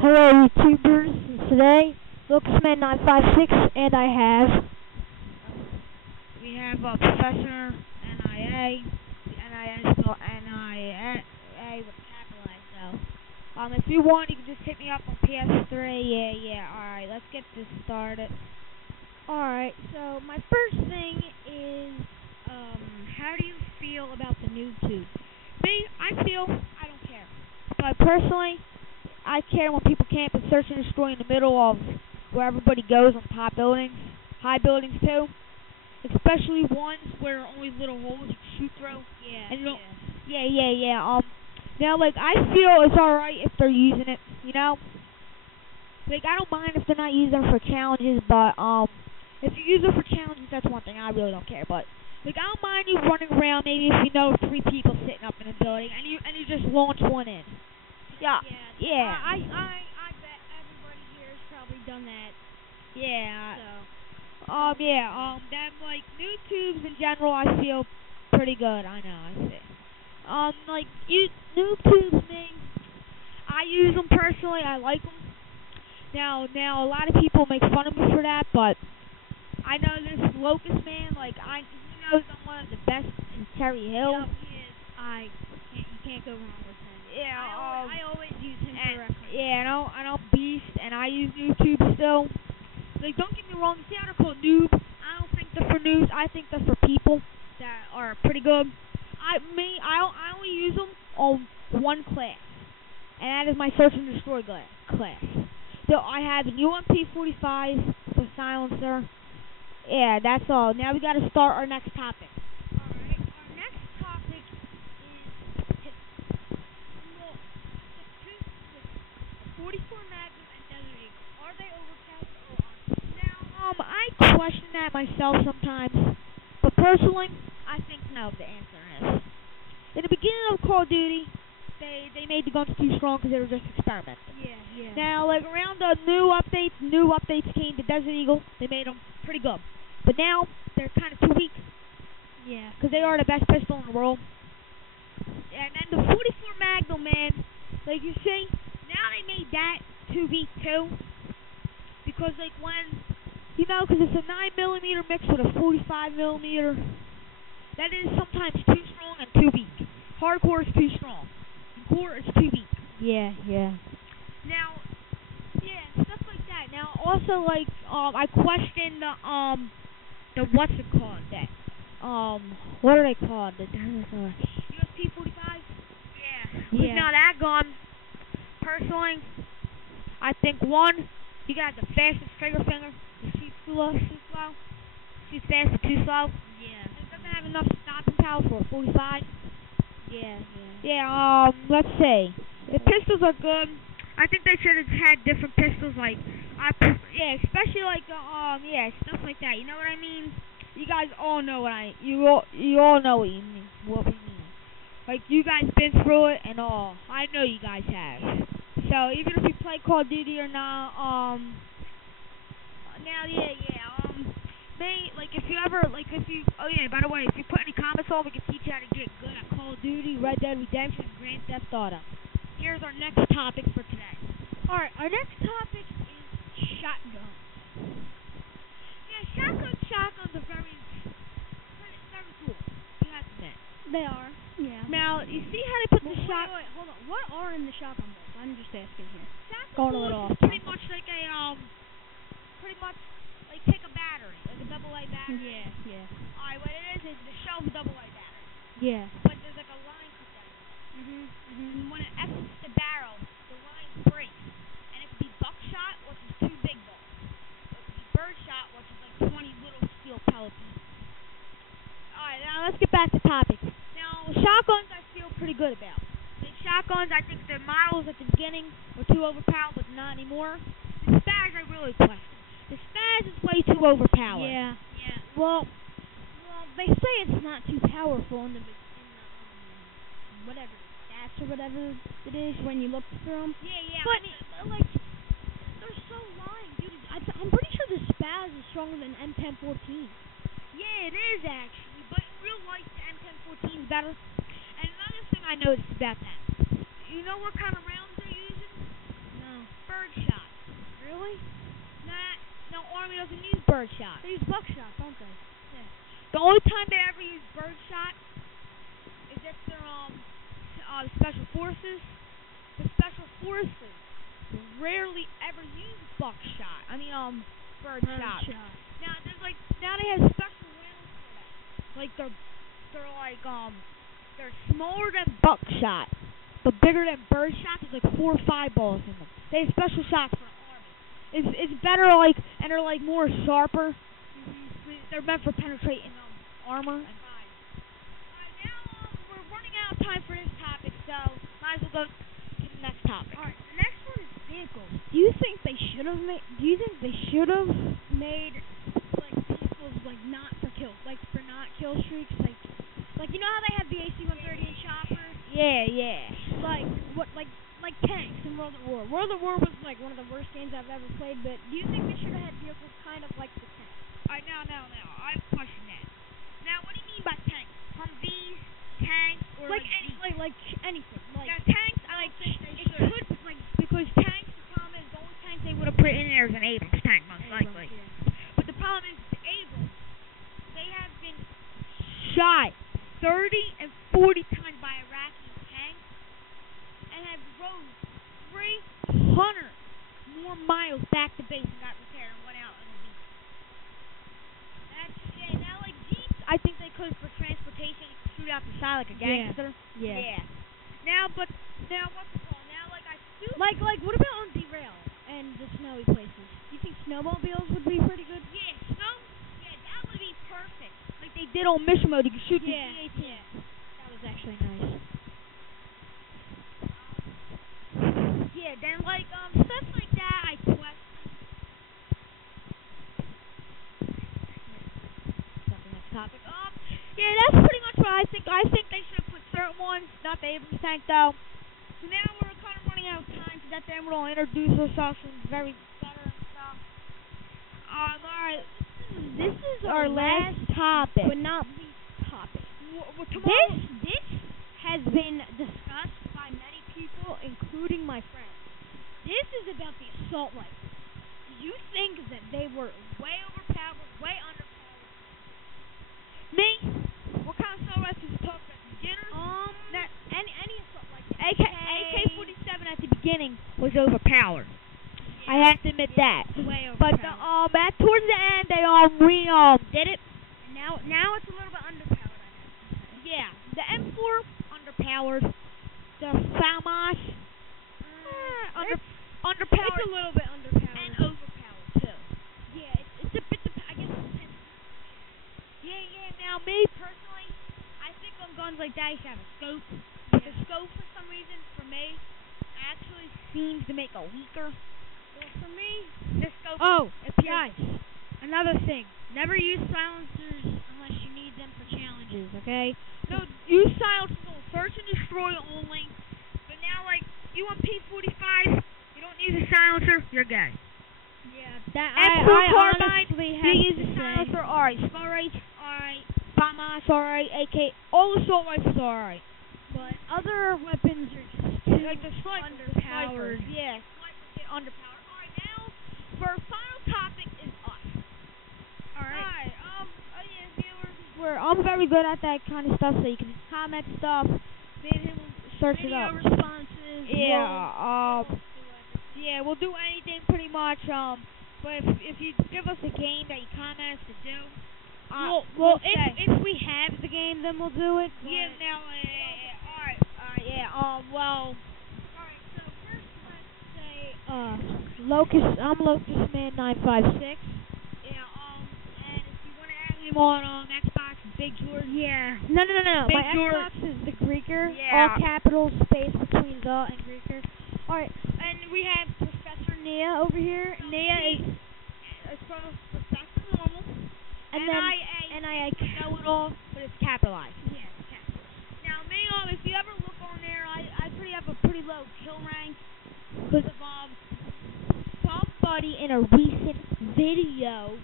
Hello YouTubers, today LucasMan956 and I have We have Professor NIA, the NIA spelled NIA with capitalized though. If you want, you can just hit me up on PS3. Yeah. Alright, let's get this started. Alright, so my first thing is, how do you feel about the noob tube? Me, I don't care. But personally, I care when people camp and search and destroy in the middle of where everybody goes on top buildings, high buildings too. Especially ones where only little holes you can shoot through. Yeah. Now, like, I feel it's alright if they're using it, you know? Like, I don't mind if they're not using it for challenges, but, if you use it for challenges, that's one thing. I really don't care, but, like, I don't mind you running around, maybe if you know 3 people sitting up in a building, and you just launch one in. Yeah. I bet everybody here has probably done that. Yeah. Them, like, new tubes in general, I feel pretty good. I know, I see. New tubes, I use them personally. I like them. Now, a lot of people make fun of me for that, but I know this Locust man, like, he knows I'm one of the best in Cherry Hill. Yep, he is. You can't go wrong with him. Yeah, I always use him for reference. Yeah, I know Beast, and I use YouTube still. Like, don't get me wrong, you see how they're called noobs? I don't think they're for noobs. I think they're for people that are pretty good. I only use them on one class, and that is my search and destroy class. So I have an UMP-45 for silencer. Yeah, that's all. Now we got to start our next topic. Alright, our next topic is pistols. Well, the 44 Magnum and Desert Eagle. Are they overpowered or aren't they? Now, I question that myself sometimes, but personally, I think no, the answer is. In the beginning of Call of Duty, they made the guns too strong because they were just experimenting. Yeah. Now, like, around the new updates came to Desert Eagle, they made them pretty good. But now, they're kind of too weak. Yeah. Because they are the best pistol in the world. And then the 44 Magnum, man, like, you see, now they made that too weak, too. Because, like, when, you know, because it's a 9mm mixed with a 45mm, that is sometimes too strong and too weak. Hardcore is too strong. And core is too weak. Yeah. Now, and stuff like that. Now, also, like, I question the what's it called? What are they called? The USP-45? Yeah. Now, that gun, personally, I think, one, you got the fastest trigger finger. It shoots too slow. Shoots fast but too slow. Yeah. It doesn't have enough stopping power for a 45. Yeah. Let's see. The pistols are good. I think they should have had different pistols, like, especially like, stuff like that. You know what I mean? You guys all know you all know what we mean. Like, you guys been through it and all. I know you guys have. So, even if you play Call of Duty or not, by the way, if you put any comments on, we can teach you how to get good at Call of Duty, Red Dead Redemption, and Grand Theft Auto. Here's our next topic for today. Alright, our next topic is shotguns. Yeah, shotguns are very cool. You have to admit. They are, yeah. Now, you see how they put the shotgun... Wait, hold on. What are in the shotgun bolts? I'm just asking here. Shotgun bolts is pretty much like take a battery, like a AA battery. Yeah. Alright, what it is the shell's a AA battery. Yeah. But there's like a line cut down. And when it exits the barrel, the line breaks. And it could be buckshot, which is 2 big balls. Or it could be birdshot, which is like 20 little steel pellet pieces. Alright, now let's get back to topic. Now, shotguns I feel pretty good about. Like, shotguns, I think the models at the beginning were too overpowered, but not anymore. The Spaz I really question. The Spaz is way too overpowered. Yeah. Well, they say it's not too powerful in the whatever stats or whatever it is when you look through them. Yeah. But like, they're so lying, dude. I'm pretty sure the Spaz is stronger than M1014. Yeah, it is actually. But in real life, the M1014 is better. And another thing I noticed about that, you know what kind of rounds they're using? No. For Army doesn't use birdshot. They use buckshot, don't they? Yeah. The only time they ever use birdshot is if they're special forces. The special forces rarely ever use buckshot. Birdshot. Now they have special rounds for that. Like they're smaller than buckshot, but bigger than birdshot. There's like 4 or 5 balls in them. They have special shots for the Army. It's better and they're like more sharper. They're meant for penetrating armor and bodies. Alright, now we're running out of time for this topic, so might as well go to the next topic. Alright, the next one is vehicles. Do you think they should have made like vehicles like not for kill, like for not kill streaks, like you know how they have the AC-130 and chopper? Yeah. Like tanks in World at War. World at War was like one of the worst games I've ever played, but do you think they should have had vehicles kind of like the tanks? Alright, now, I have a question then. Now, what do you mean by tanks? Humvees, tanks, or like anything? Like tanks, I think they should. Because tanks, the problem is the only tank they would have put in there is an Abrams tank, most likely. Yeah. But the problem is the Abrams, they have been shot 30 and 40 times by Iraqi tanks and have rode 300 more miles back to base and got repaired and went out in a week. Now like Jeeps, I think they could for transportation shoot out the side like a gangster. Yeah. Now what's the call? Now like I do Like what about on derail and the snowy places? Do you think snowmobiles would be pretty good? Yeah, that would be perfect. Like they did on Mission Mode, you could shoot the C-18. Yeah. That was actually nice. Yeah, then like stuff like that I question. Next topic. Yeah, that's pretty much what I think. I think they should have put certain ones, not the Abrams tank though. So now we're kind of running out of time, so then we'll introduce ourselves and very better and stuff. Alright, this is our last topic. But not least topic. This has been discussed by many people, including my friends. This is about the assault rifle. Do you think that they were way overpowered, way underpowered? Me? What kind of assault rifles you talking about? Beginners? Any assault rifle. AK-47 at the beginning was overpowered. Yeah, I have to admit that. Way but overpowered. towards the end they did it. And now it's a little bit underpowered, I guess. Yeah, the M4 underpowered. The FAMAS underpowered. It's a little bit underpowered. And overpowered too. Yeah, it's a bit. I guess it depends. Yeah. Now me personally, I think on guns like that you should have a scope. But the scope for some reason for me actually seems to make it weaker. Well, for me, the scope. Oh, guys, another thing. Never use silencers unless you need them for challenges, okay? No, use silencers on search and destroy only. But now, like, you want P45, you don't use a silencer, you're gay. Yeah, that M4 I carbine, honestly you have use to a say. silencer, alright. Scar H, alright. FAMAS, alright. AK, all assault rifles are alright. But other weapons are just too like the underpowered. Yeah, snipers get underpowered. Alright, now, for our final topic is us. Alright, viewers, I'm very good at that kind of stuff, so you can comment stuff. Me and him will search it up. Responses. Yeah, we'll do anything pretty much. But if you give us a game that you comment us to do, if we have the game, then we'll do it. Yeah, now, alright, well. Alright, so first let's say, Locust, I'm Locust Man 956. Yeah, and if you want to add him on Xbox, Big George. Yeah. No. Big My George. Xbox is the Greeker. Yeah. All capitals, space between the and Greeker. Alright, and we have Professor Nia over here. Nia is Professor Normal. And then NIA know it all, but it's capitalized. Yeah, it's capitalized. Now, me, if you ever look on there, I have a pretty low kill rank because of somebody in a recent video